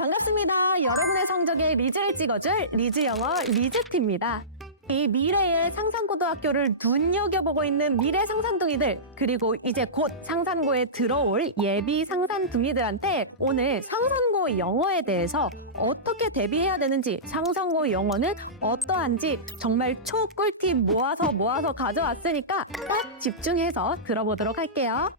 반갑습니다. 여러분의 성적에 리즈를 찍어줄 리즈영어 리즈티입니다. 이 미래의 상산고등학교를 눈여겨보고 있는 미래 상산둥이들, 그리고 이제 곧 상산고에 들어올 예비 상산둥이들한테 오늘 상산고 영어에 대해서 어떻게 대비해야 되는지, 상산고 영어는 어떠한지 정말 초꿀팁 모아서 가져왔으니까 딱 집중해서 들어보도록 할게요.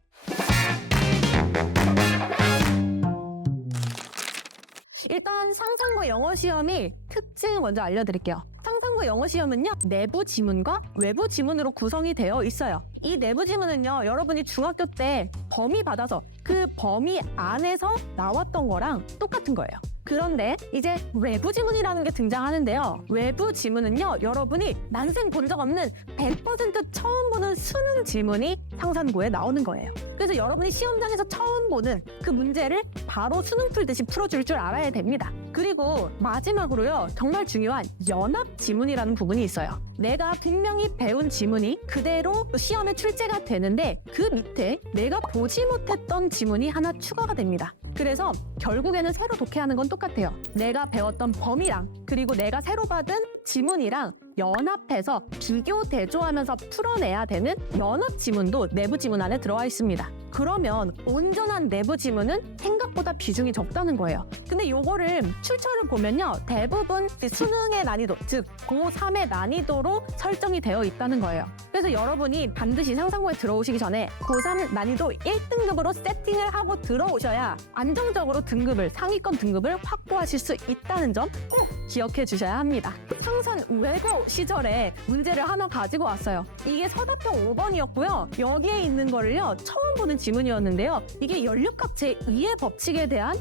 일단 상산고 영어 시험이 특징 먼저 알려드릴게요. 상산고 영어 시험은요, 내부 지문과 외부 지문으로 구성이 되어 있어요. 이 내부 지문은요, 여러분이 중학교 때 범위 받아서 그 범위 안에서 나왔던 거랑 똑같은 거예요. 그런데 이제 외부 지문이라는 게 등장하는데요. 외부 지문은요, 여러분이 난생 본 적 없는 100% 처음 보는 수능 지문이 상산고에 나오는 거예요. 그래서 여러분이 시험장에서 처음 보는 그 문제를 바로 수능 풀듯이 풀어줄 줄 알아야 됩니다. 그리고 마지막으로요, 정말 중요한 연합 지문이라는 부분이 있어요. 내가 분명히 배운 지문이 그대로 시험에 출제가 되는데 그 밑에 내가 보지 못했던 지문이 하나 추가가 됩니다. 그래서 결국에는 새로 독해하는 건 똑같아요. 내가 배웠던 범위랑 그리고 내가 새로 받은 지문이랑 연합해서 비교 대조하면서 풀어내야 되는 연합 지문도 내부 지문 안에 들어와 있습니다. 그러면 온전한 내부 지문은 생각보다 비중이 적다는 거예요. 근데 요거를 출처를 보면요, 대부분 수능의 난이도, 즉 고3의 난이도로 설정이 되어 있다는 거예요. 그래서 여러분이 반드시 상산고에 들어오시기 전에 고3 난이도 1등급으로 세팅을 하고 들어오셔야 안정적으로 등급을, 상위권 등급을 확보하실 수 있다는 점 꼭 기억해 주셔야 합니다. 상산 외고 시절에 문제를 하나 가지고 왔어요. 이게 서답형 5번이었고요. 여기에 있는 거를요, 처음 보는 지문이었는데요. 이게 연립각 제2의 법칙에 대한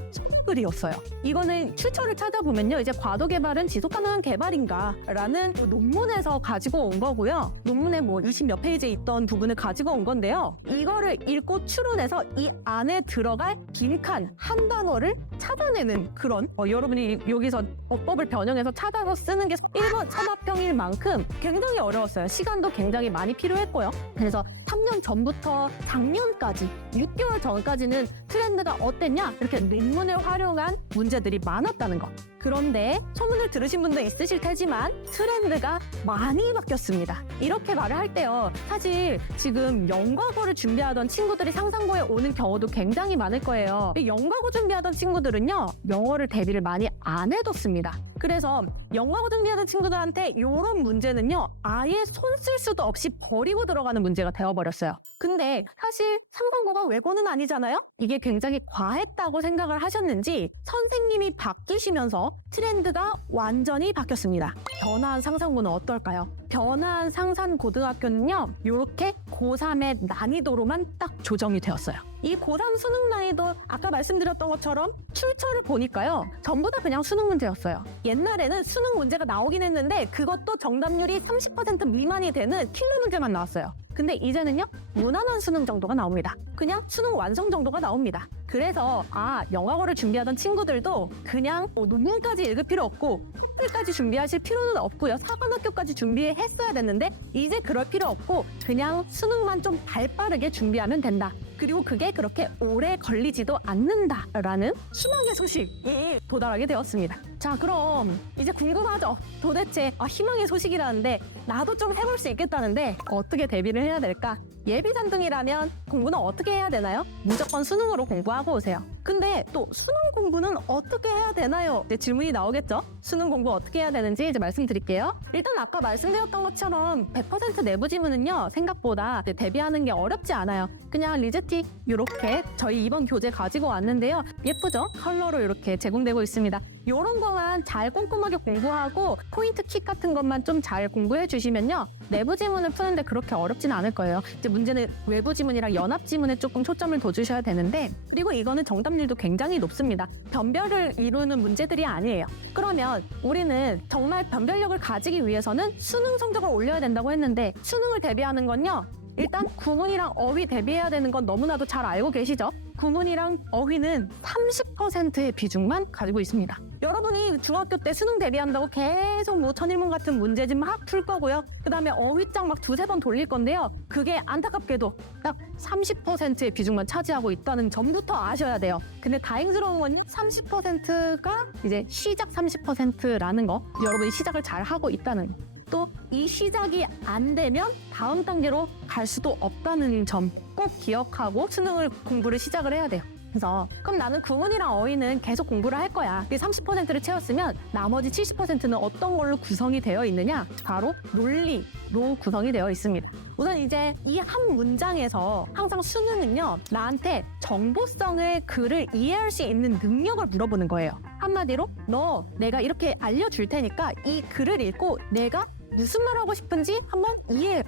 글이었어요. 이거는 출처를 찾아보면요, 이제 과도 개발은 지속 가능한 개발인가? 라는 논문에서 가지고 온 거고요. 논문에 뭐 20몇 페이지에 있던 부분을 가지고 온 건데요. 이거를 읽고 추론해서 이 안에 들어갈 빈칸 한 단어를 찾아내는 그런, 여러분이 여기서 어법을 변형해서 찾아서 쓰는 게 일본 서답형일 만큼 굉장히 어려웠어요. 시간도 굉장히 많이 필요했고요. 그래서 3년 전부터 작년까지 6개월 전까지는 트렌드가 어땠냐? 이렇게 논문을 활용한 문제들이 많았다는 거. 그런데 소문을 들으신 분도 있으실 테지만 트렌드가 많이 바뀌었습니다. 이렇게 말을 할 때요, 사실 지금 영과고를 준비하던 친구들이 상산고에 오는 경우도 굉장히 많을 거예요. 영과고 준비하던 친구들은요, 영어를 대비를 많이 안 해뒀습니다. 그래서 영과고 준비하던 친구들한테 이런 문제는요, 아예 손 쓸 수도 없이 버리고 들어가는 문제가 되어버렸어요. 근데 사실 상반고가 외고는 아니잖아요? 이게 굉장히 과했다고 생각을 하셨는지 선생님이 바뀌시면서 트렌드가 완전히 바뀌었습니다. 변화한 상산고는 어떨까요? 변화한 상산고등학교는요, 이렇게 고3의 난이도로만 딱 조정이 되었어요. 이 고3 수능 난이도 아까 말씀드렸던 것처럼 출처를 보니까요, 전부 다 그냥 수능 문제였어요. 옛날에는 수능 문제가 나오긴 했는데 그것도 정답률이 30% 미만이 되는 킬러 문제만 나왔어요. 근데 이제는요, 무난한 수능 정도가 나옵니다. 그냥 수능 완성 정도가 나옵니다. 그래서 영어를 준비하던 친구들도 그냥 논문까지 읽을 필요 없고 끝까지 준비하실 필요는 없고요. 사관학교까지 준비했어야 됐는데 이제 그럴 필요 없고 그냥 수능만 좀 발빠르게 준비하면 된다. 그리고 그게 그렇게 오래 걸리지도 않는다라는 희망의 소식이 도달하게 되었습니다. 자, 그럼 이제 궁금하죠? 도대체 희망의 소식이라는데 나도 좀 해볼 수 있겠다는데 어떻게 대비를 해야 될까? 예비 단둥이라면 공부는 어떻게 해야 되나요? 무조건 수능으로 공부하고 오세요. 근데 또 수능 공부는 어떻게 해야 되나요? 이제 질문이 나오겠죠? 수능 공부 어떻게 해야 되는지 이제 말씀드릴게요. 일단 아까 말씀드렸던 것처럼 100% 내부 지문은요, 생각보다 대비하는 게 어렵지 않아요. 그냥 리즈티 이렇게 저희 이번 교재 가지고 왔는데요. 예쁘죠? 컬러로 이렇게 제공되고 있습니다. 이런 거만 잘 꼼꼼하게 공부하고 포인트 킥 같은 것만 좀 잘 공부해 주시면요, 내부 지문을 푸는데 그렇게 어렵진 않을 거예요. 이제 문제는 외부 지문이랑 연합 지문에 조금 초점을 둬주셔야 되는데, 그리고 이거는 정답률도 굉장히 높습니다. 변별을 이루는 문제들이 아니에요. 그러면 우리는 정말 변별력을 가지기 위해서는 수능 성적을 올려야 된다고 했는데 수능을 대비하는 건요, 일단 구문이랑 어휘 대비해야 되는 건 너무나도 잘 알고 계시죠? 구문이랑 어휘는 30%의 비중만 가지고 있습니다. 여러분이 중학교 때 수능 대비한다고 계속 뭐 천일문 같은 문제집 막 풀 거고요. 그 다음에 어휘장 막 두세 번 돌릴 건데요. 그게 안타깝게도 딱 30%의 비중만 차지하고 있다는 점부터 아셔야 돼요. 근데 다행스러운 건 30%가 이제 시작 30%라는 거. 여러분이 시작을 잘 하고 있다는 또 이 시작이 안 되면 다음 단계로 갈 수도 없다는 점 꼭 기억하고 수능을 공부를 시작을 해야 돼요. 그래서 그럼 나는 구문이랑 어휘는 계속 공부를 할 거야. 30%를 채웠으면 나머지 70%는 어떤 걸로 구성이 되어 있느냐? 바로 논리로 구성이 되어 있습니다. 우선 이제 이 한 문장에서 항상 수능은요, 나한테 정보성의 글을 이해할 수 있는 능력을 물어보는 거예요. 한마디로 내가 이렇게 알려줄 테니까 이 글을 읽고 내가 무슨 말 하고 싶은지 한번 이해해.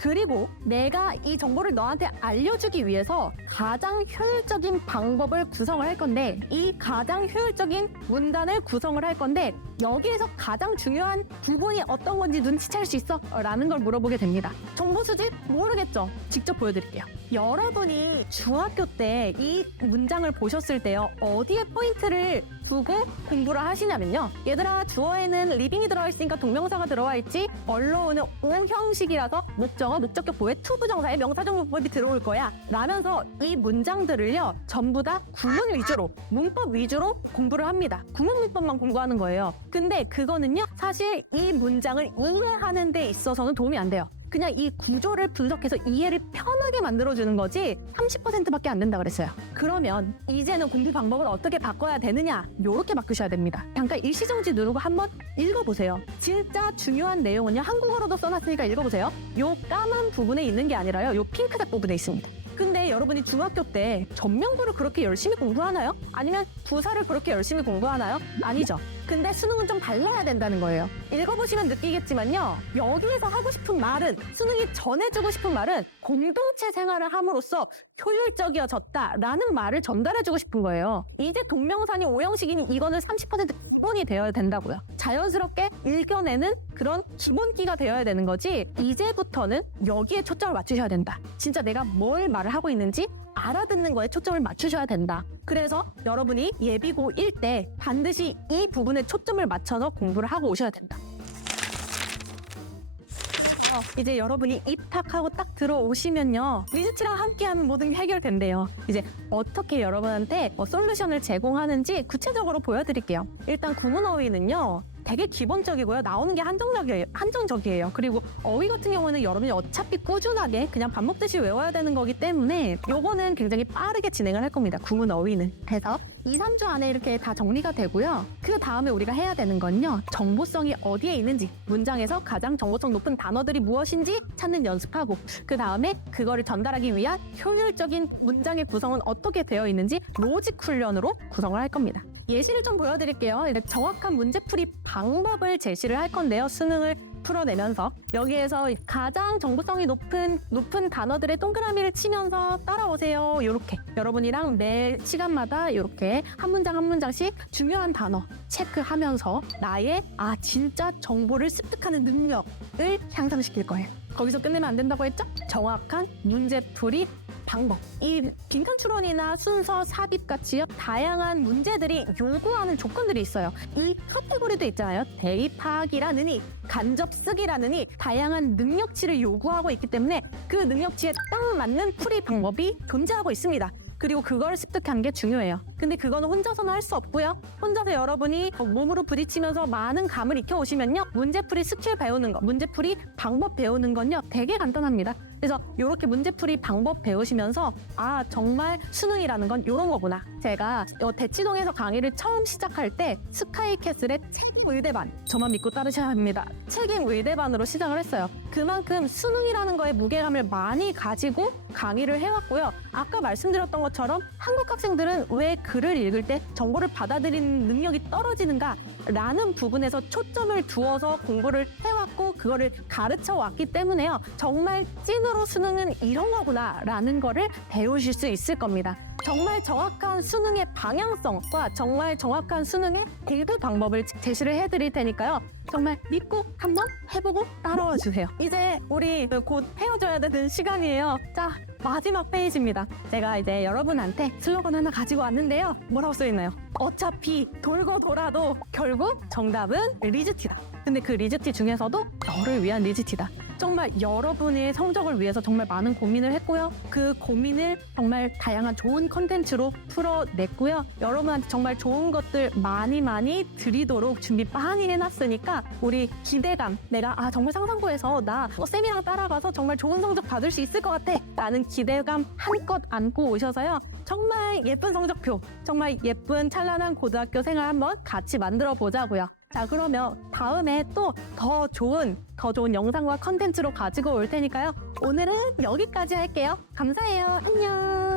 그리고 내가 이 정보를 너한테 알려주기 위해서 가장 효율적인 방법을 구성을 할 건데 이 가장 효율적인 문단을 구성을 할 건데 여기에서 가장 중요한 부분이 어떤 건지 눈치챌 수 있어? 라는 걸 물어보게 됩니다. 정보 수집? 모르겠죠? 직접 보여드릴게요. 여러분이 중학교 때 이 문장을 보셨을 때요. 어디에 포인트를 두고 공부를 하시냐면요. 얘들아, 주어에는 리빙이 들어가 있으니까 동명사가 들어와 있지. 언로우는 오형식이라서 목적어, 목적격 보에 투부정사에 명사정보법이 들어올 거야. 라면서 이 문장들을요. 전부 다 구문 위주로, 문법 위주로 공부를 합니다. 구문 문법만 공부하는 거예요. 근데 그거는요. 사실 이 문장을 이해하는 데 있어서는 도움이 안 돼요. 그냥 이 구조를 분석해서 이해를 편하게 만들어주는 거지 30%밖에 안 된다 그랬어요. 그러면 이제는 공부 방법을 어떻게 바꿔야 되느냐? 요렇게 바꾸셔야 됩니다. 잠깐 일시정지 누르고 한번 읽어보세요. 진짜 중요한 내용은요. 한국어로도 써놨으니까 읽어보세요. 요 까만 부분에 있는 게 아니라요. 요 핑크색 부분에 있습니다. 근데 여러분이 중학교 때 전명부를 그렇게 열심히 공부하나요? 아니면 부사를 그렇게 열심히 공부하나요? 아니죠. 근데 수능은 좀 달라야 된다는 거예요. 읽어보시면 느끼겠지만요. 여기에서 하고 싶은 말은, 수능이 전해주고 싶은 말은 공동체 생활을 함으로써 효율적이어졌다라는 말을 전달해주고 싶은 거예요. 이제 동명사니 오형식이니 이거는 30% 기본이 되어야 된다고요. 자연스럽게 읽어내는 그런 기본기가 되어야 되는 거지 이제부터는 여기에 초점을 맞추셔야 된다. 진짜 내가 뭘 말을 하고 있는지 알아듣는 거에 초점을 맞추셔야 된다. 그래서 여러분이 예비고 1 때 반드시 이 부분에 초점을 맞춰서 공부를 하고 오셔야 된다. 이제 여러분이 입학하고 딱 들어오시면요. 리스트랑 함께하면 모든 게 해결된대요. 이제 어떻게 여러분한테 솔루션을 제공하는지 구체적으로 보여드릴게요. 일단 구문 어휘는요. 되게 기본적이고요. 나오는 게 한정적이에요. 그리고 어휘 같은 경우는 여러분이 어차피 꾸준하게 그냥 밥 먹듯이 외워야 되는 거기 때문에 요거는 굉장히 빠르게 진행을 할 겁니다. 구문 어휘는. 그래서 2, 3주 안에 이렇게 다 정리가 되고요. 그 다음에 우리가 해야 되는 건요. 정보성이 어디에 있는지, 문장에서 가장 정보성 높은 단어들이 무엇인지 찾는 연습하고 그 다음에 그거를 전달하기 위한 효율적인 문장의 구성은 어떻게 되어 있는지 로직 훈련으로 구성을 할 겁니다. 예시를 좀 보여드릴게요. 정확한 문제풀이 방법을 제시를 할 건데요. 수능을 풀어내면서 여기에서 가장 정보성이 높은 단어들의 동그라미를 치면서 따라오세요. 이렇게 여러분이랑 매 시간마다 이렇게 한 문장 한 문장씩 중요한 단어 체크하면서 나의 진짜 정보를 습득하는 능력을 향상시킬 거예요. 거기서 끝내면 안 된다고 했죠? 정확한 문제풀이 방법. 이 빈칸 추론이나 순서, 삽입 같이 다양한 문제들이 요구하는 조건들이 있어요. 이 카테고리도 있잖아요. 대입하기라느니 간접 쓰기라느니 다양한 능력치를 요구하고 있기 때문에 그 능력치에 딱 맞는 풀이 방법이 존재하고 있습니다. 그리고 그걸 습득하는 게 중요해요. 근데 그거는 혼자서는 할 수 없고요. 혼자서 여러분이 몸으로 부딪히면서 많은 감을 익혀오시면요. 문제풀이 스킬 배우는 거, 문제풀이 방법 배우는 건요. 되게 간단합니다. 그래서 이렇게 문제풀이 방법 배우시면서 정말 수능이라는 건 이런 거구나. 제가 대치동에서 강의를 처음 시작할 때 스카이캐슬의 책 의대반, 저만 믿고 따르셔야 합니다. 책임 의대반으로 시작을 했어요. 그만큼 수능이라는 거에 무게감을 많이 가지고 강의를 해왔고요. 아까 말씀드렸던 것처럼 한국 학생들은 왜 글을 읽을 때 정보를 받아들이는 능력이 떨어지는가 라는 부분에서 초점을 두어서 공부를 해왔고 그거를 가르쳐 왔기 때문에요. 정말 찐으로 수능은 이런 거구나 라는 거를 배우실 수 있을 겁니다. 정말 정확한 수능의 방향성과 정말 정확한 수능의 대비 방법을 제시를 해드릴 테니까요. 정말 믿고 한번 해보고 따라와 주세요. 이제 우리 곧 헤어져야 되는 시간이에요. 자, 마지막 페이지입니다. 제가 이제 여러분한테 슬로건 하나 가지고 왔는데요. 뭐라고 써있나요? 어차피 돌고 돌아도 결국 정답은 리즈티다. 근데 그 리즈티 중에서도 너를 위한 리즈티다. 정말 여러분의 성적을 위해서 정말 많은 고민을 했고요. 그 고민을 정말 다양한 좋은 컨텐츠로 풀어냈고요. 여러분한테 정말 좋은 것들 많이 드리도록 준비 많이 해놨으니까 우리 기대감, 내가 정말 상상고에서 나 쌤이랑 따라가서 정말 좋은 성적 받을 수 있을 것 같아 라는 기대감 한껏 안고 오셔서요. 정말 예쁜 성적표, 정말 예쁜 찬란한 고등학교 생활 한번 같이 만들어 보자고요. 자, 그러면 다음에 또 더 좋은 영상과 컨텐츠로 가지고 올 테니까요. 오늘은 여기까지 할게요. 감사해요. 안녕.